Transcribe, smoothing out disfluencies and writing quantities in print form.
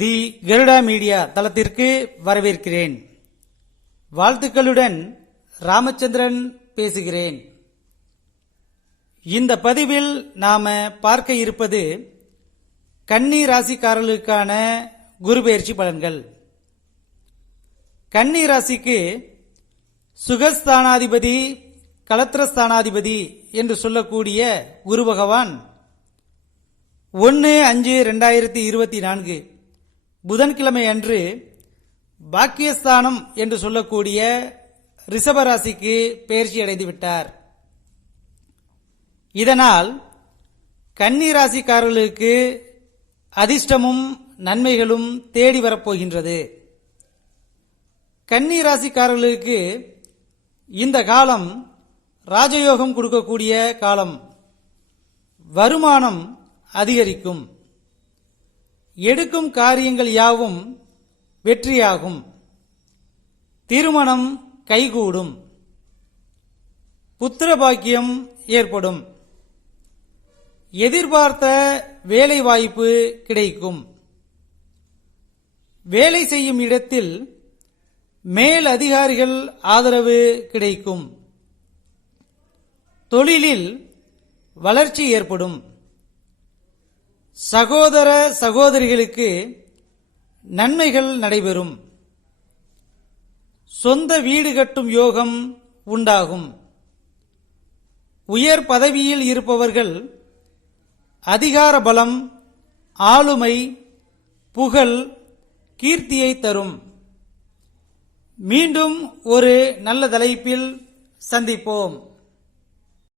தி Garuda media தளத்திற்கு வரவேற்கிறேன். வாழ்த்துக்களுடன் ராமச்சந்திரன் பேசுகிறேன். இந்த பதிவில் நாம பார்க்க இருப்பது கன்னி ராசிக்காரர்களுக்கான குரு பெயர்ச்சி பலன்கள். கன்னி ராசிக்கு சுகஸ்தானாதிபதி, கலத்திரஸ்தானாதிபதி என்று சொல்லக்கூடிய குரு பகவான் 1/5/2024 புதன்கிழமை அன்று பாக்கியஸ்தானம் என்று சொல்லக்கூடிய ரிஷபராசிக்கு பெயர்ச்சி அடைந்து விட்டார். இதனால் கன்னி ராசிக்காரர்களுக்கு அதிர்ஷ்டமும் நன்மைகளும் தேடி வரப்போகின்றது. கன்னி ராசிக்காரர்களுக்கு இந்த காலம் ராஜயோகம் கொடுக்கக்கூடிய காலம். வருமானம் அதிகரிக்கும். எடுக்கும் காரியங்கள் யாவும் வெற்றியாகும். திருமணம் கைகூடும். புத்திர பாக்கியம் ஏற்படும். எதிர்பார்த்த வேலை வாய்ப்பு கிடைக்கும். வேலை செய்யும் இடத்தில் மேல் அதிகாரிகள் ஆதரவு கிடைக்கும். தொழிலில் வளர்ச்சி ஏற்படும். சகோதர சகோதரிகளுக்கு நன்மைகள் நடைபெறும். சொந்த வீடு கட்டும் யோகம் உண்டாகும். உயர் பதவியில் இருப்பவர்கள் அதிகார பலம், ஆளுமை, புகழ், கீர்த்தியை தரும். மீண்டும் ஒரு நல்ல தலைப்பில் சந்திப்போம்.